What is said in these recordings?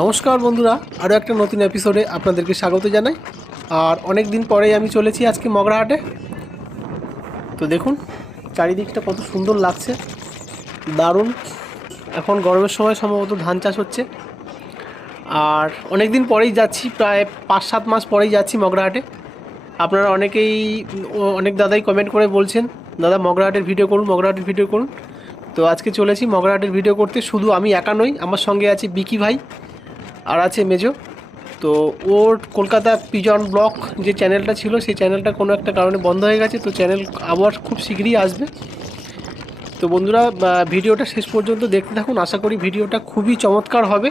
নমস্কার বন্ধুরা, আরও একটা নতুন এপিসোডে আপনাদেরকে স্বাগত জানাই। আর অনেক দিন পরেই আমি চলেছি আজকে মগরা হাটে। তো দেখুন চারিদিকটা কত সুন্দর লাগছে, দারুণ। এখন গরমের সময় সম্ভবত ধান চাষ হচ্ছে। আর অনেক দিন পরেই যাচ্ছি, প্রায় 5-7 মাস পরেই যাচ্ছি মগরা হাটে। আপনারা অনেক দাদাই কমেন্ট করে বলছেন, দাদা মগরা হাটের ভিডিও করুন, মগরা হাটের ভিডিও করুন। তো আজকে চলেছি মগরা হাটের ভিডিও করতে। শুধু আমি একা নই, আমার সঙ্গে আছে বিকি ভাই আর আছে মেজো। তো ওর কলকাতা পিজন ব্লগ যে চ্যানেলটা ছিল, সেই চ্যানেলটা কোনো একটা কারণে বন্ধ হয়ে গেছে। তো চ্যানেল আবার খুব শীঘ্রই আসবে। তো বন্ধুরা, ভিডিওটা শেষ পর্যন্ত দেখতে থাকুন, আশা করি ভিডিওটা খুবই চমৎকার হবে।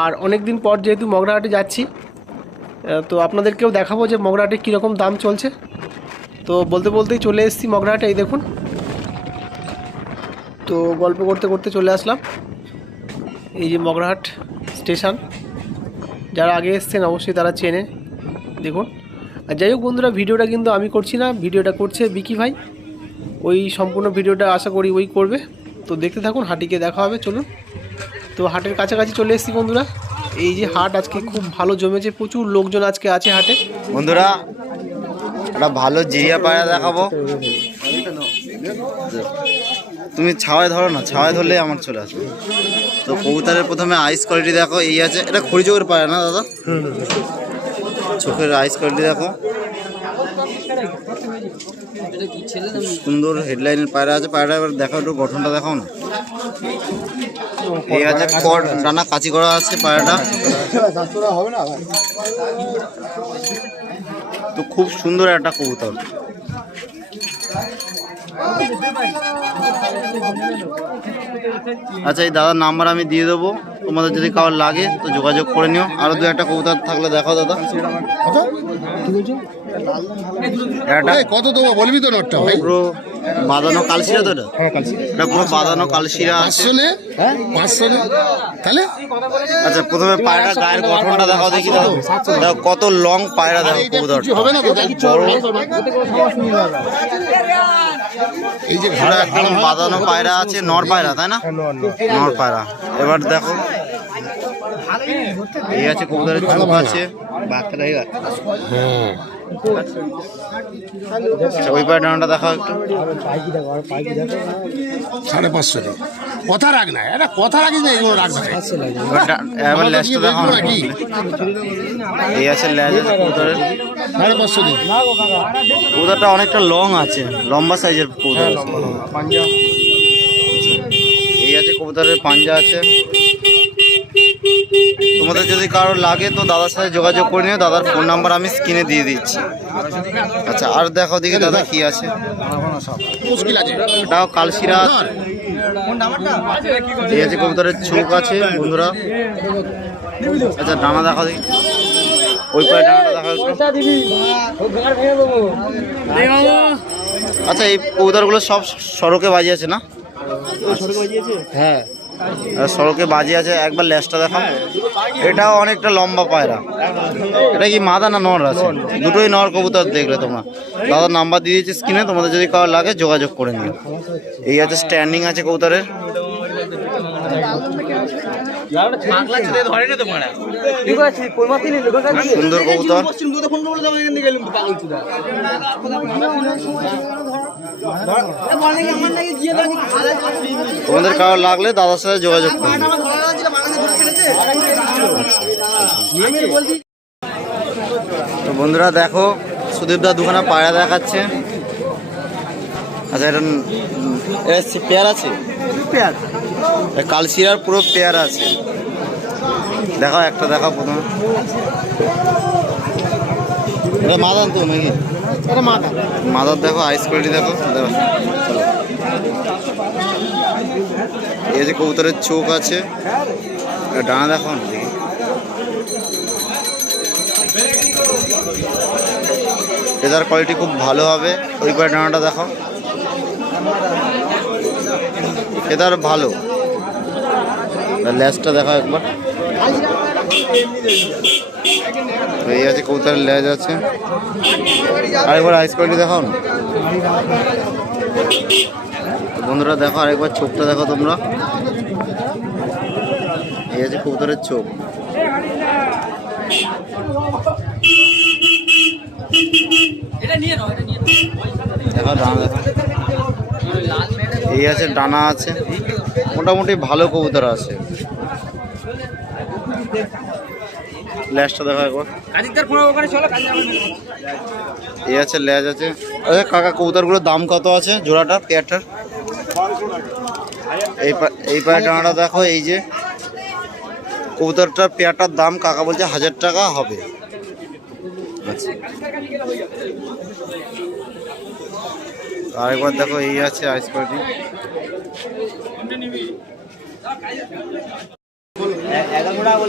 আর অনেক দিন পর যেহেতু মগরা হাটে যাচ্ছি, তো আপনাদেরকেও দেখাবো যে মগরা হাটে কীরকম দাম চলছে। তো বলতে বলতেই চলে এসেছি মগরা হাটে, এই দেখুন। তো গল্প করতে করতে চলে আসলাম, এই যে মগরাহাট স্টেশন। যারা আগে এসছেন অবশ্যই তারা চেনে, দেখুন। আর যাই হোক বন্ধুরা, ভিডিওটা কিন্তু আমি করছি না, ভিডিওটা করছে বিকি ভাই। ওই সম্পূর্ণ ভিডিওটা আশা করি ওই করবে। তো দেখতে থাকুন, হাটিকে দেখা হবে, চলুন। তো হাটের কাছাকাছি চলে এসেছি বন্ধুরা। এই যে হাট আজকে খুব ভালো জমেছে, প্রচুর লোকজন আজকে আছে হাটে। বন্ধুরা একটা ভালো জিরিয়া পায়রা দেখাবো। তুমি ছাওয়ায় ধরো না, ছাওয়ায় ধরলে আমার চলে আসবে। তো কবুতরের প্রথমে আইস কোয়ালিটি দেখো, এই আছে। এটা খড়ি চোখের পায়রা না দাদা? চোখের আইস কোয়ালিটি দেখো, সুন্দর হেডলাইনের পায়রা আছে। পায়রা এবার দেখো, একটু গঠনটা দেখাও না। এই আছে কট ডানা কাঁচি করা আছে পায়রাটা। তো খুব সুন্দর একটা কবুতর। আচ্ছা, এই দাদার নাম্বার আমি দিয়ে দেবো, তোমাদের যদি কারোর লাগে তো যোগাযোগ করে নিও। আরো দু একটা কবুতর থাকলে দেখাও দাদা। কত দেবো বলবি তো? নোটটা ভাই পুরো বাঁধানো কালশিরা, তো এটা পুরো বাঁধানো কালশিরা আছে। তাহলে আচ্ছা, প্রথমে পায়রা গায়ের গঠনটা দেখাও দেখি। দেখো কত লং পায়রা, দেখো কবুতর হবে না। এই যে ঘোড়া একদম বাঁধানো পায়রা আছে, নর পায়রা, তাই না? নর পায়রা। এবার দেখো এই আছে কবুতরের চোখ আছে। ওই পায়রাটা দেখাও একটু। 550 কথা রাখ না, এটা কথা রাখিস না, এগুলো রাখবে। এবার লেজটা দেখাও না। এই আছে লেজ কবুতরের। 550 কবুতরটা অনেকটা লং আছে, লম্বা সাইজের কবুতর আছে। এই আছে কবুতরের পাঞ্জা আছে। তোমাদের যদি কারোর লাগে তো দাদার সাথে যোগাযোগ করে নিও, দাদার ফোন নাম্বার আমি স্ক্রিনে দিয়ে দিচ্ছি। আচ্ছা, আর দেখো দিকে দাদা কি আছে। এটাও কালশিরা। এই আছে কবুতরের চোখ আছে বন্ধুরা। আচ্ছা, ডানা দেখা দেখি, ওই পায়ে ডানাটা দেখা একটু। আচ্ছা, এই কবুতরগুলো সব সড়কে বাজি আছে না? হ্যাঁ, সড়কে বাজি আছে। একবার লেজটা দেখাও। এটাও অনেকটা লম্বা পায়রা। এটা কি মাদা না নর আছে? দুটোই নর কবুতর। দেখলে তোমরা, দাদার নাম্বার দিয়ে দিয়েছে স্ক্রিনে, তোমাদের যদি কারো লাগে যোগাযোগ করে নিও। এই আছে স্ট্যান্ডিং আছে কবুতরের। সুন্দর কবুতর। তোমাদের কারো লাগলে দাদার সাথে যোগাযোগ করবে। তো বন্ধুরা দেখো, সুদীপদা দুখানা পায়রা দেখাচ্ছে। আচ্ছা, এটা পেয়ার আছে, কালশিরার পুরো পেয়ার আছে। দেখাও একটা, দেখাও প্রথমে। এটা মাদান তো নাকি? মাদার দেখো, আইস কোয়ালিটি দেখো। চলো, এই যে কবুতরের চোখ আছে, ডানা দেখো না দেখি। এটার কোয়ালিটি খুব ভালো হবে। ওই পায়ে ডানাটা দেখো, এটার ভালো। লেজটা দেখো একবার। এই আছে কবুতরের লেজ আছে। আরেকবার আইস কোয়ালিটি দেখাও না বন্ধুরা। দেখো আরেকবার চোখটা দেখো তোমরা। এই আছে কবুতরের চোখ। দেখো ডানা দেখো, এই আছে ডানা আছে, মোটামুটি ভালো কবুতর আছে। ল্যাজটা দেখো একবার, এই আছে ল্যাজ আছে। আচ্ছা কাকা, কবুতরগুলোর দাম কত আছে জোড়াটা পেয়ারটার? এই পায়ের ডানাটা দেখো, এই যে কবুতরটার পেয়ারটার দাম কাকা বলছে 1000 টাকা হবে। আচ্ছা আরেকবার দেখো, এই আছে আইস পার্টি।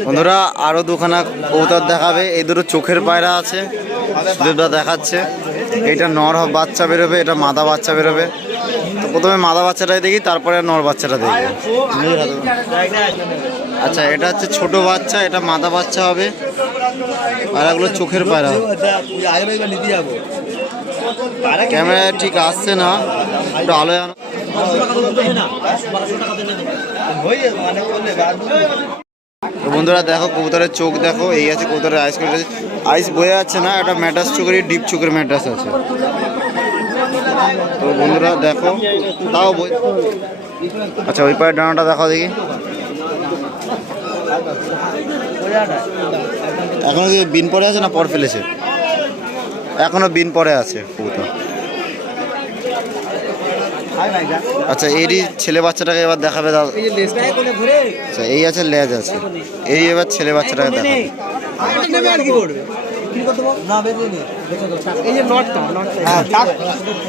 বন্ধুরা আরো দুখানা কবুতর দেখাবে। এই দুটো চোখের পায়রা আছে, দুটো দেখাচ্ছে। এটা নর বাচ্চা বেরোবে, এটা মাদা বাচ্চা বেরোবে। তো প্রথমে মাদা বাচ্চাটাই দেখি, তারপরে নর বাচ্চাটা দেখি। আচ্ছা এটা হচ্ছে ছোট বাচ্চা, এটা মাদা বাচ্চা হবে। পায়রাগুলো চোখের পায়রা। ক্যামেরায় ঠিক আসছে না, একটু আলোয় আনো। তো বন্ধুরা দেখো কবুতরের চোখ দেখো, এই আছে কবুতরের আইস করে, আইস বয়ে যাচ্ছে না, একটা ম্যাটাস চোখেরই ডিপ চোখের ম্যাটাস আছে। তো বন্ধুরা দেখো, তাও আচ্ছা ওই পায়ের ডানাটা দেখো দেখি। এখনো কি বিন পরে আছে না পর ফেলেছে? এখনো বিন পরে আছে কবুতর। আচ্ছা এরই ছেলে বাচ্চাটাকে এবার দেখাবে দাদা। আচ্ছা এই আছে লেজ আছে, এই এবার ছেলে বাচ্চাটাকে দেখাবে।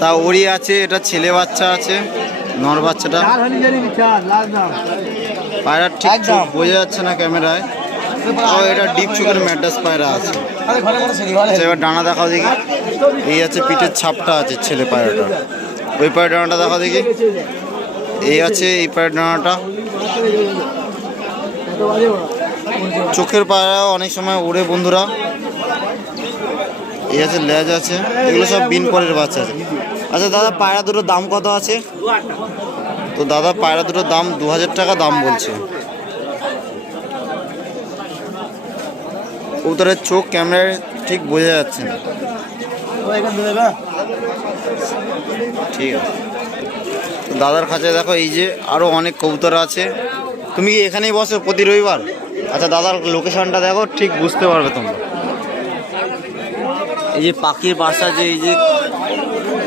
তা ওরই আছে, এটা ছেলে বাচ্চা আছে, নর বাচ্চাটা। পায়রা ঠিক বোঝা যাচ্ছে না ক্যামেরায়, এটা ডিপ চোখের ম্যাড্রাস পায়রা আছে। এবার ডানা দেখাও দেখি, এই আছে পিঠের ছাপটা আছে ছেলে পায়রাটা। ওই পায়ের ডানাটা দেখা দেখি, এই আছে এই পায়ের ডানাটা। চোখের পায়রা অনেক সময় ওড়ে বন্ধুরা। এই আছে লেজ আছে, এগুলো সব বিন পরের বাচ্চা আছে। আচ্ছা দাদা পায়রা দুটোর দাম কত আছে? তো দাদা পায়রা দুটোর দাম 2000 টাকা দাম বলছে। কবুতরের চোখ ক্যামেরায় ঠিক বোঝা যাচ্ছে না। ঠিক আছে, দাদার খাঁচায় দেখো এই যে আরো অনেক কবুতর আছে। তুমি কি এখানেই বসো প্রতি রবিবার? আচ্ছা দাদার লোকেশনটা দেখো, ঠিক বুঝতে পারবে তোমরা। এই যে পাখির বাসা, যে এই যে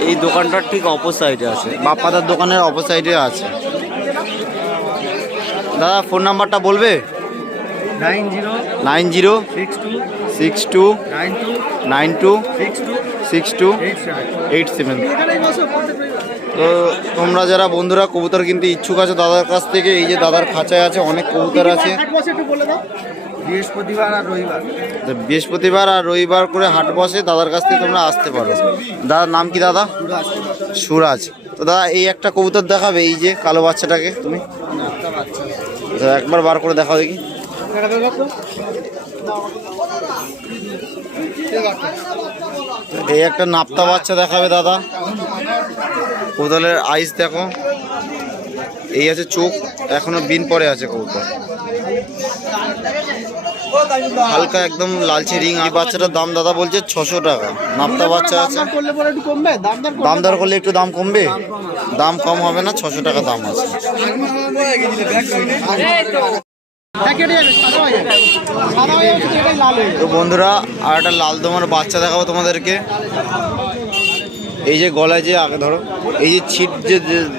এই দোকানটার ঠিক অপর সাইডে আছে, বাপ্পাদার দোকানের অপর সাইডে আছে। দাদা ফোন নাম্বারটা বলবে? 9062629267। তো তোমরা যারা বন্ধুরা কবুতর কিনতে ইচ্ছুক আছো দাদার কাছ থেকে, এই যে দাদার খাঁচায় আছে অনেক কবুতর আছে। বৃহস্পতিবার আর রবিবার করে হাট বসে, দাদার কাছ থেকে তোমরা আসতে পারো। দাদার নাম কি দাদা? সুরাজ। তো দাদা এই একটা কবুতর দেখাবে, এই যে কালো বাচ্চাটাকে তুমি একবার বার করে দেখাও দেখি। এই একটা নাপ্তা বাচ্চা দেখাবে দাদা। কবুতরের আইস দেখো, এই আছে চোখ, এখনো বিন পরে আছে কবুতর, হালকা একদম লালচে রিং। এই বাচ্চাটার দাম দাদা বলছে 600 টাকা। নাপ্তা বাচ্চা আছে, দাম দর করলে একটু দাম কমবে? দাম কম হবে না, 600 টাকা দাম আছে। তো বন্ধুরা আর একটা লাল দমার বাচ্চা দেখাবো তোমাদেরকে। এই যে গলায় যে আগে ধরো, এই যে ছিট যে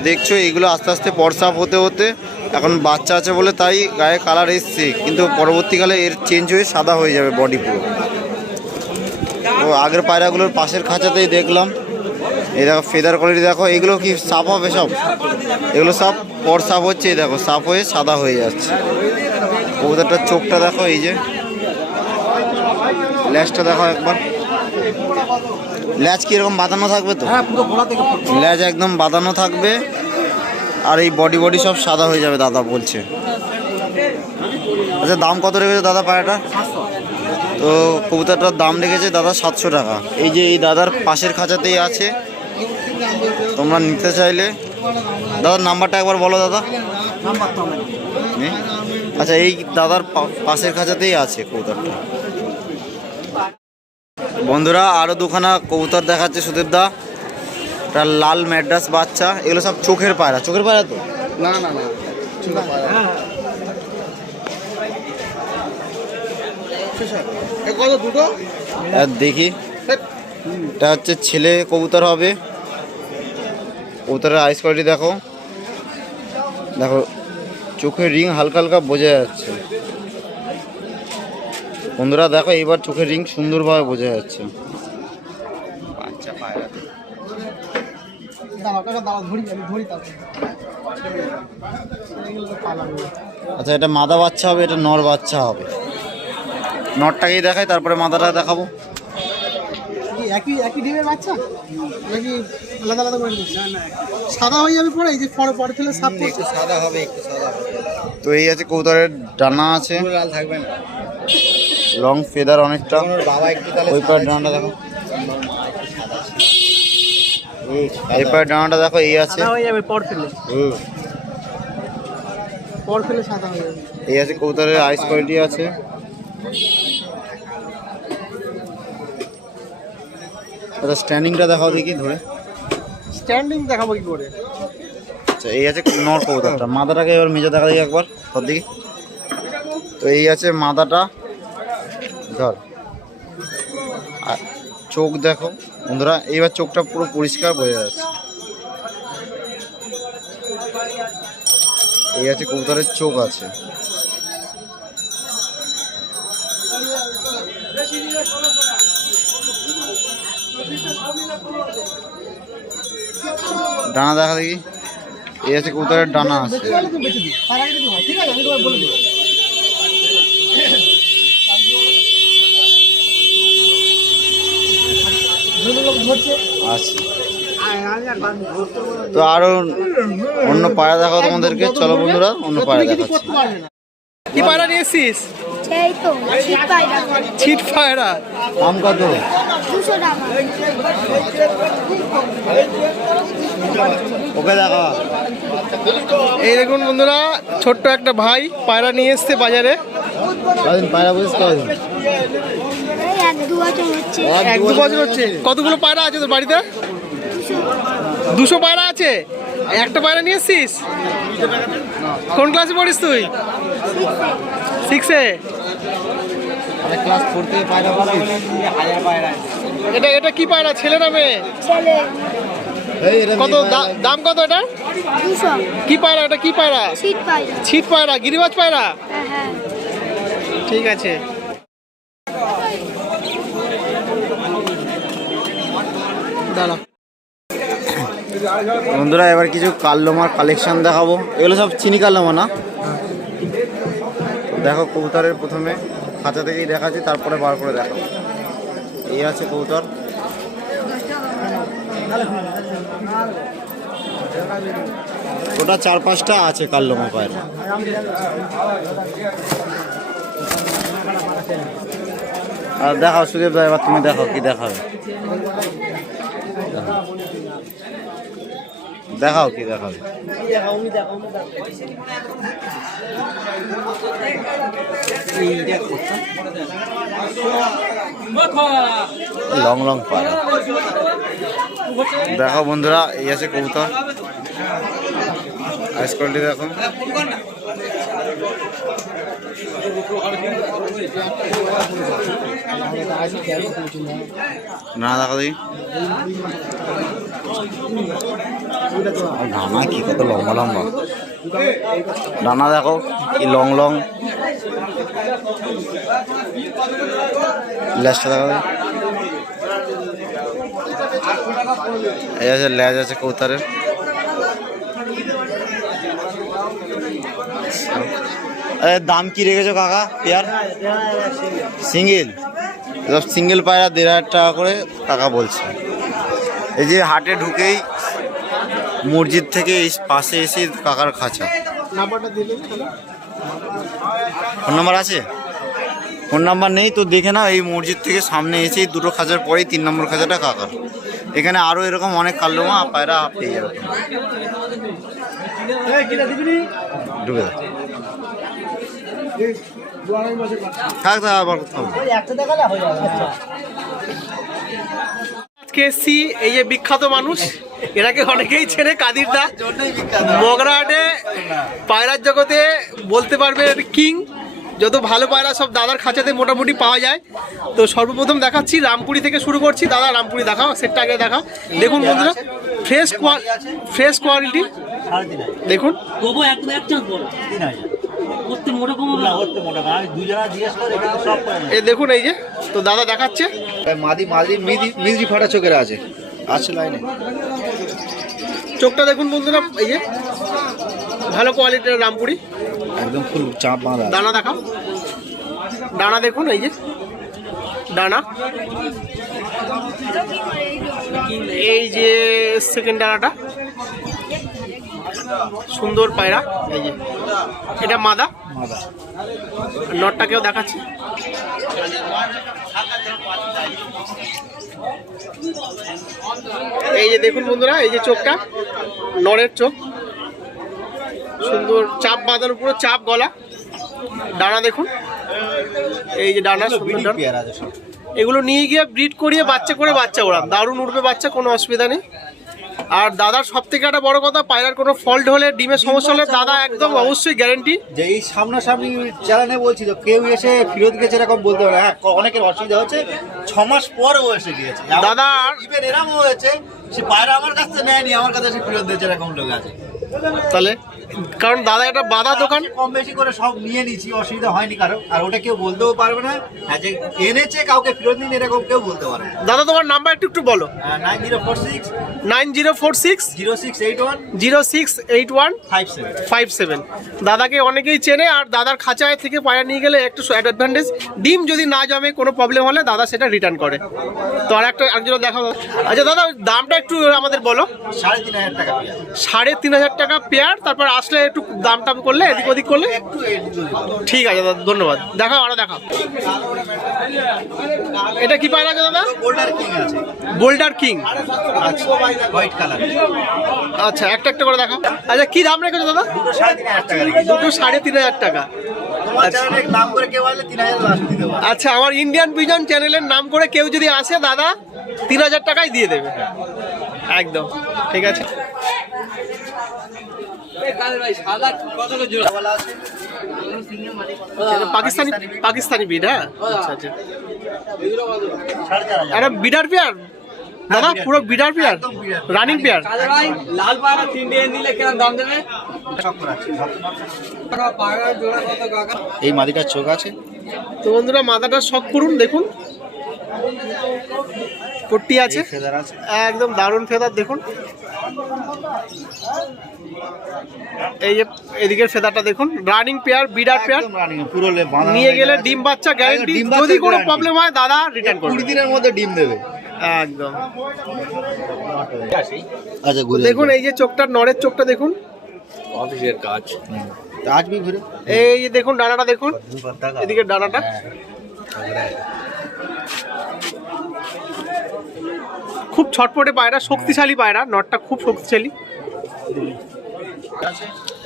দেখছো, এইগুলো আস্তে আস্তে পরসাপ হতে হতে এখন বাচ্চা আছে বলে তাই গায়ে কালার এসছে, কিন্তু পরবর্তীকালে এর চেঞ্জ হয়ে সাদা হয়ে যাবে বডি পুরো। তো আগের পায়রাগুলোর পাশের খাঁচাতেই দেখলাম, এই দেখো ফেদার কোয়ালিটি দেখো, এগুলো কি সাপ হবে সব? এগুলো সব পরসাপ হচ্ছে, এই দেখো সাপ হয়ে সাদা হয়ে যাচ্ছে। কবুতরটার চোখটা দেখো, এই যে ল্যাজটা দেখো একবার। ল্যাজ কি এরকম বাঁধানো থাকবে? তো ল্যাজ একদম বাঁধানো থাকবে, আর এই বডি সব সাদা হয়ে যাবে দাদা বলছে। আচ্ছা দাম কত রেখেছে দাদা পায়রাটা? তো কবুতরটার দাম রেখেছে দাদা 700 টাকা। এই যে এই দাদার পাশের খাঁচাতেই আছে, তোমরা নিতে চাইলে দাদার নাম্বারটা একবার বলো দাদা। আচ্ছা, এই দাদার পাশের খাঁচাতেই আছে কবুতরটা। বন্ধুরা আরো দুখানা কবুতর দেখাচ্ছে সুদীপ দা। এটা লাল ম্যাড্রাস বাচ্চা, এগুলো সব চোখের পায়রা। চোখের পায়রা তো না না না কত দুটো আর দেখি, এটা হচ্ছে ছেলে কবুতর হবে। কবুতরের আইস কোয়ালিটি দেখো, দেখো চোখের রিং হালকা হালকা বোঝা যাচ্ছে। বন্ধুরা দেখো এইবার চোখের রিং সুন্দরভাবে বোঝা যাচ্ছে। বাচ্চা পায়রা, আচ্ছা এটা মাদা বাচ্চা হবে, এটা নর বাচ্চা হবে। নরটাকেই দেখাই, তারপরে মাদাটা দেখাবো। একই একই ডিমের বাচ্চা নাকি আলাদা আলাদা করে দিচ্ছি? সাদা হয়ে যাবে পরে, এই যে পরে ফেলে সাফ করছে। সাদা হবে, একটু সাদা হবে, তো এই আছে কবুতরের ডানা আছে, লাল থাকবে না। লং ফেদার অনেকটা। ওর বাবা একটু তাহলে ওই পায়ের ডানাটা দেখো, এই পায়ের ডানাটা দেখো, এই আছে। সাদা হয়ে যাবে পর ফেলে সাদা হয়ে যাবে। এই আছে কবুতরের আইস কোয়ালিটি আছে। আচ্ছা স্ট্যান্ডিংটা দেখাও দেখি ধরে। স্ট্যান্ডিং দেখাবো কি করে? আচ্ছা এই আছে নর কবুতরটা। মাদাটাকে এবার মেজে দেখা দেখি একবার সব দিকে। তো এই আছে মাদাটা, ধর। আর চোখ দেখো বন্ধুরা, এইবার চোখটা পুরো পরিষ্কার বোঝা যাচ্ছে। এই আছে কবুতরের চোখ আছে। ডানা দেখা দেখি, এই আছে কবুতরের ডানা আছে। আচ্ছা তো আরো অন্য পায়রা দেখাও তোমাদেরকে। চলো বন্ধুরা অন্য পায়রা দেখাচ্ছি। কি পায়রা নিয়ে এসছিস? এই তো ছিট পায়রা ছিট পায়রা। দাম কত? 200 টাকা। ওকে দেখা। এই দেখুন বন্ধুরা, ছোট্ট একটা ভাই পায়রা নিয়ে এসছে বাজারে। কদিন পায়রা বুঝিস? কদিন? এই 1-2 বছর হচ্ছে। 1-2 বছর হচ্ছে। কতগুলো পায়রা আছে তোর বাড়িতে? 200 পায়রা আছে। একটা পায়রা নিয়ে এসছিস? কোন ক্লাসে পড়িস তুই? 6-এ। ক্লাস 4 থেকে পায়রা পালিস? এটা কি পায়রা, ছেলে না মেয়ে? ছেলে কত দাম কত এটা? 200। কি পায়রা এটা? কি পায়রা? ছিট পায়রা। ছিট পায়রা, গিরিবাজ পায়রা। হ্যাঁ হ্যাঁ। ঠিক আছে। দাঁড়া বন্ধুরা এবার কিছু কাল্লোমার কালেকশন দেখাবো। এগুলো সব চিনি কাল্লোমা না? দেখো কবুতরের প্রথমে খাঁচা থেকেই দেখাচ্ছি, তারপরে বার করে দেখাবো। এই আছে কবুতর। ওটা 4-5টা আছে কাল্লোমা পায়রা। আর দেখাও সুদীপ দা, এবার তুমি দেখাও কি দেখাবে। দেখাও কি দেখাবে। লং লং পায়রা দেখো বন্ধুরা। এই আছে কবুতর, আইস কোয়ালিটি দেখো। না দেখো দেখি ডানা কি কত লম্বা লম্বা ডানা দেখো, কি লং লং। লেজটা দেখো, এই আছে লেজ আছে কবুতরের। দাম কি রেখেছো কাকা পেয়ার? সিঙ্গেল, সব সিঙ্গেল পায়রা 1500 টাকা করে কাকা বলছে। এই যে হাটে ঢুকেই মসজিদ থেকে এই পাশে এসে কাকার খাঁচা। ফোন নাম্বার আছে? ফোন নাম্বার নেই তো দেখে নাও। এই মসজিদ থেকে সামনে এসেই দুটো খাঁচার পরেই 3 নম্বর খাঁচাটা কাকার। এখানে আরও এরকম অনেক কাল্লোমা পায়রা পেয়ে যাবে। ঢুকে থাক থাক আবার কথা হবে। আজকে এসছি এই যে বিখ্যাত মানুষ, এনাকে অনেকেই চেনে, কাদির দা। মগরাহাটে পায়রার জগতে বলতে পারবে কিং। যত ভালো পায়রা সব দাদার খাঁচাতে মোটামুটি পাওয়া যায়। তো সর্বপ্রথম দেখাচ্ছি রামপুরি থেকে শুরু করছি। দাদা রামপুরি দেখাও, সেটটা আগে দেখাও। দেখুন বন্ধুরা, ফ্রেশ কোয়ালিটি দেখুন। তবু একদম এক চান্স বলো 3000 করতে মোটা কম হবে না, করতে মোটা কম। আমি দুই জনা জিজ্ঞেস করে কিন্তু সব করে না। এই দেখুন, এই যে তো দাদা দেখাচ্ছে। মিজরি ফাটা চোখের আছে লাইনে। চোখটা দেখুন বন্ধুরা, এই যে ভালো কোয়ালিটির রামপুরি, একদম ফুল চাপ বাঁধা। দানা দেখাও, ডানা দেখুন, এই যে ডানা, এই যে সেকেন্ড ডানাটা সুন্দর পায়রা। এই যে এটা মাদা, নটটাকেও দেখাচ্ছি। এই যে দেখুন বন্ধুরা, এই যে চোখটা নরের চোখ, সুন্দর চাপ বাঁধার উপরে চাপ গলা, ডানা দেখুন, এই যে ডানা সুন্দর ডানা। এগুলো নিয়ে গিয়ে ব্রিড করিয়ে বাচ্চা করে বাচ্চা ওরা দারুণ উঠবে বাচ্চা, কোনো অসুবিধা নেই। আর দাদার সব থেকে একটা বড় কথা, পায়রার কোনো ফল্ট হলে, ডিমের সমস্যা হলে দাদা একদম অবশ্যই গ্যারেন্টি। যে এই সামনাসামনি চ্যানেলে বলছিল, কেউ এসে ফেরত গেছে এরকম বলতে পারে। হ্যাঁ, অনেকের অসুবিধা হচ্ছে, 6 মাস পরে ও এসে গিয়েছে দাদা। ইভেন এরকম হয়েছে, সে পায়রা আমার কাছ থেকে নেয়নি, আমার কাছে এসে ফেরত দিয়েছে, এরকম লোক আছে। তাহলে কারণ দাদা একটা বাঁধা দোকান, কম বেশি করে সব নিয়ে নিয়েছি, অসুবিধা হয়নি কারো। আর ওটা কেউ বলতেও পারবে না হ্যাঁ যে এনেছে কাউকে ফেরত নিন, এরকম কেউ বলতে পারবে না। দাদা তোমার নাম্বার একটু বলো। 9046 9046 0681 0681 57। 57। দাদাকে অনেকেই চেনে। আর দাদার খাঁচায় থেকে পায়রা নিয়ে গেলে একটু অ্যাডভান্টেজ, ডিম যদি না জমে, কোনো প্রবলেম হলে দাদা সেটা রিটার্ন করে। তো আর একটা একজন দেখাও। আচ্ছা দাদা, দামটা একটু আমাদের বলো। 3500 টাকা পেয়ার। 3500 টাকা পেয়ার। তারপর আসলে একটু দাম টাম করলে, এদিক ওদিক করলে ঠিক আছে দাদা, ধন্যবাদ। দেখাও, আরো দেখাও। এটা কি পায়রা আছে দাদা? বোল্ডার কিং আছে। Boulder king, white colour. আচ্ছা একটা একটা করে দেখাও। আচ্ছা কি দাম রেখেছো দাদা? 3500 টাকা রেখেছি। দুটো 3500 টাকা। তোমার চ্যানেলে নাম করে কেউ আসলে 3000 লাস্ট দিতে পারে। আচ্ছা, আমার ইন্ডিয়ান পিজন চ্যানেলের নাম করে কেউ যদি আসে, দাদা 3000 টাকায় দিয়ে দেবে একদম। ঠিক আছে। পাকিস্তানি বিড। হ্যাঁ আচ্ছা আচ্ছা, 4500। একটা বিডার পেয়ার দাদা, পুরো বিডার পেয়ার, রানিং পেয়ার। লাল পায়রা 3 নিলে কেমন দাম দেবে? এই মাদিটার চোখ আছে। তো বন্ধুরা, মাথাটা শখ করুন, দেখুন পট্টি আছে, ফেদার আছে, একদম দারুণ ফেদার দেখুন। এই যে এদিকের ফেদারটা দেখুন, রানিং পেয়ার, বিডার পেয়ার। পুরো নিয়ে গেলে ডিম বাচ্চা গ্যারান্টি, যদি কোনো প্রবলেম হয় দাদা রিটার্ন করবে। 20 দিনের মধ্যে ডিম দেবে একদম। আচ্ছা দেখুন এই যে চোখটার, নরের চোখটা দেখুন, অফিসের কাজ আসবি ঘুরে। এই যে দেখুন ডানাটা দেখুন, এদিকে ডানাটা খুব ছটপটে পায়রা, শক্তিশালী পায়রা, নটটা খুব শক্তিশালী।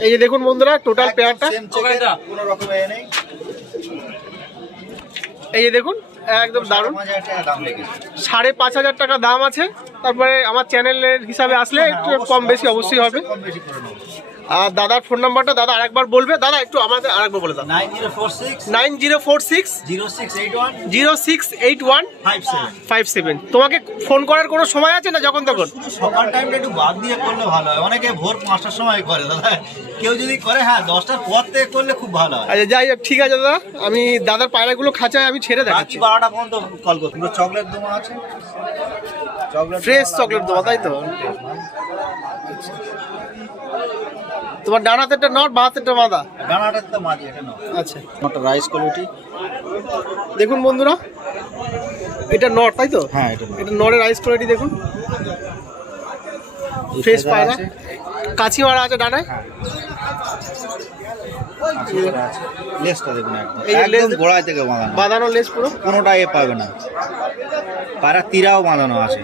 এই যে দেখুন বন্ধুরা, টোটাল পেয়ারটা কোনো রকম এ নেই। এই যে দেখুন, একদম দারুণ। 5000 টাকা দাম লেগেছে। 5500 টাকা দাম আছে। তারপরে আমার চ্যানেলের হিসাবে আসলে একটু কম বেশি অবশ্যই হবে। কম বেশি করে নেবো। আর দাদার ফোন নাম্বারটা দাদা আরেকবার বলবে। দাদা একটু আমাদের আরেকবার বলে দাও। 9046 9046 0681 0681 57। 57। তোমাকে ফোন করার কোনো সময় আছে না যখন তখন? শুধু সকাল টাইমটা একটু বাদ দিয়ে করলে ভালো হয়। অনেকে ভোর 5টার সময় করে দাদা, কেউ যদি করে হ্যাঁ 10টার পর থেকে করলে খুব ভালো হয়। আচ্ছা যাই হোক, ঠিক আছে দাদা, আমি দাদার পায়রাগুলো খাঁচায় আমি ছেড়ে বাকি দেখাচ্ছি। 12টা পর্যন্ত কল করতে। চকলেট দোমা আছে, চকলেট ফ্রেশ চকলেট দেওয়া, তাই তো? তোমার ডান হাতেরটা নট, বাঁ হাতেরটা মাদা? ডানাটা তো মাদি, এটা না। আচ্ছা একটা রাইস কোয়ালিটি দেখুন বন্ধুরা, এটা নট তাই তো? হ্যাঁ এটা না। এটা নরের আইস কোয়ালিটি দেখুন, এই ফ্রেশ feather পায়রা, আছে, কাছি মারা আছে ডানায়। feather আছে। লেসটা দেখুন একদম এই যে লেস একদম গোড়ায় থেকে বাঁধানো, বাঁধানো লেস পুরো। কোনোটা এ পাবে না। পায়রা তীরাও বাঁধানো আছে।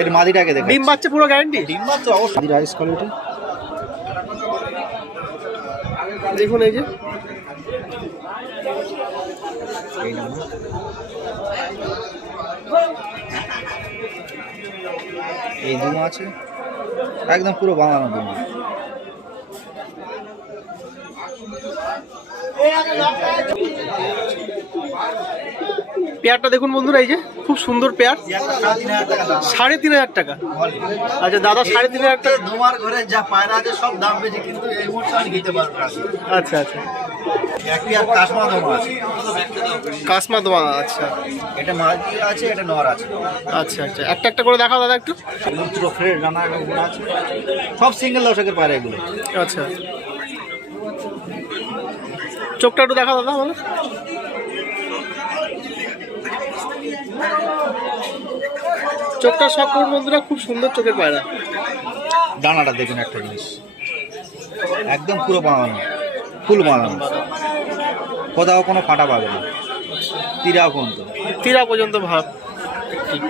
এর মাদিটাকে দেখুন, ডিম বাচ্চা পুরো গ্যারান্টি। ডিম বাচ্চা অবশ্যই। রাইস কোয়ালিটি দেখুন এই যে এই দুমা আছে, একদম পুরো বাঁধানো দুমা। পেয়ারটা দেখুন বন্ধুরা, এই যে খুব সুন্দর পেয়ার, 3,500 টাকা। আচ্ছা দাদা, 3,500 টাকা। দুমার ঘরে যা পায়রা আছে সব দাম বেশি, কিন্তু এই মুহূর্তে আমি দিতে পারবো না। আচ্ছা আচ্ছা, একটি আর কাশমা দমা আছে, কাসমা দোয়া। আচ্ছা এটা মাঝি আছে, এটা নর আছে। আচ্ছা আচ্ছা, একটা একটা করে দেখাও দাদা একটু। পুরো ফ্রেশ রান্না এগুলো আছে, সব সিঙ্গেল দর্শকের পায়রা এগুলো। আচ্ছা, চোখটা একটু দেখাও দাদা আমাদের। চোখটা সব করুন বন্ধুরা, খুব সুন্দর চোখের পায়রা। ডানাটা দেখুন একটা জিনিস, একদম পুরো বাঁধানো, ফুল বাঁধানো, কোথাও কোনো ফাটা পাবে না, তীরা পর্যন্ত ভাব। ঠিক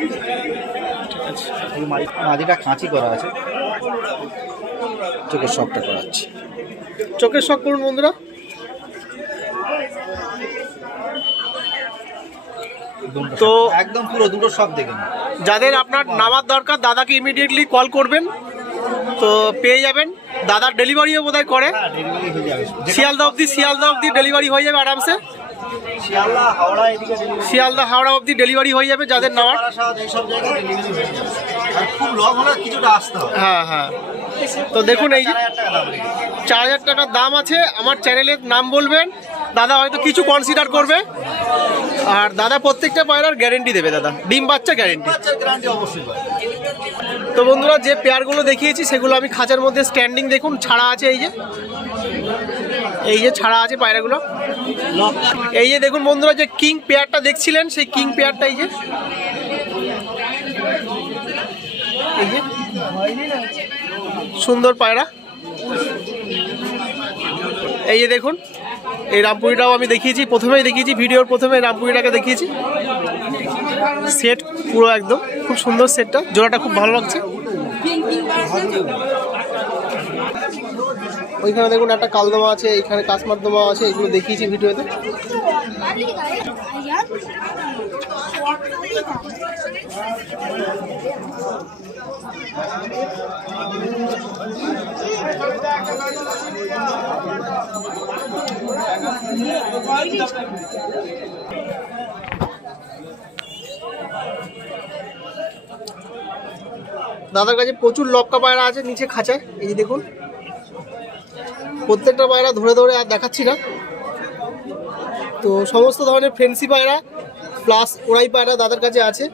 আছে, মাঝিটা কাঁচি করা আছে, চোখের শখটা করাচ্ছে। চোখের শখ করুন বন্ধুরা। তো একদম পুরো দুটো সব দেখুন। যাদের আপনার নামার দরকার, দাদাকে ইমিডিয়েটলি কল করবেন, তো পেয়ে যাবেন। দাদার ডেলিভারিও বোধহয় করে, ডেলিভারি হয়ে যাবে, শিয়ালদা অবধি ডেলিভারি হয়ে যাবে আরামসে। শিয়ালদা হাওড়া এদিকে শিয়ালদা হাওড়া অবধি ডেলিভারি হয়ে যাবে যাদের নেওয়ার। এইসব জায়গায় ডেলিভারি হয়ে যাবে, আর খুব লং হলে কিছুটা আসতে হবে। হ্যাঁ হ্যাঁ, তো দেখুন এই যে 4,000 টাকা দাম লেগে 4,000 টাকার দাম আছে। আমার চ্যানেলের নাম বলবেন, দাদা হয়তো কিছু কনসিডার করবে। আর দাদা প্রত্যেকটা পায়রার গ্যারেন্টি দেবে, দাদা ডিম বাচ্চা গ্যারেন্টি। বাচ্চার গ্যারান্টি অবশ্যই পাবে। তো বন্ধুরা, যে পেয়ারগুলো দেখিয়েছি সেগুলো আমি খাঁচার মধ্যে স্ট্যান্ডিং দেখুন ছাড়া আছে। এই যে ছাড়া আছে পায়রাগুলো। এই যে দেখুন বন্ধুরা, যে কিং পেয়ারটা দেখছিলেন, সেই কিং পেয়ারটা এই যে সুন্দর পায়রা। এই যে দেখুন, এই রামপুরিটাও আমি দেখিয়েছি, প্রথমেই দেখিয়েছি, ভিডিওর প্রথমে রামপুরিটাকে দেখিয়েছি। সেট পুরো একদম খুব সুন্দর, সেটটা জোড়াটা খুব ভালো লাগছে। ওইখানে দেখুন একটা কালদমা আছে, এখানে কাসমারদমা আছে, এগুলো দেখিয়েছি ভিডিওতে। দাদার কাছে প্রচুর লক্কা পায়রা আছে নিচে খাঁচায়। এই যে দেখুন, প্রত্যেকটা পায়রা ধরে ধরে আর দেখাচ্ছি না। তো সমস্ত ধরনের ফেন্সি পায়রা প্লাস ওড়াই পায়রা দাদার কাছে আছে।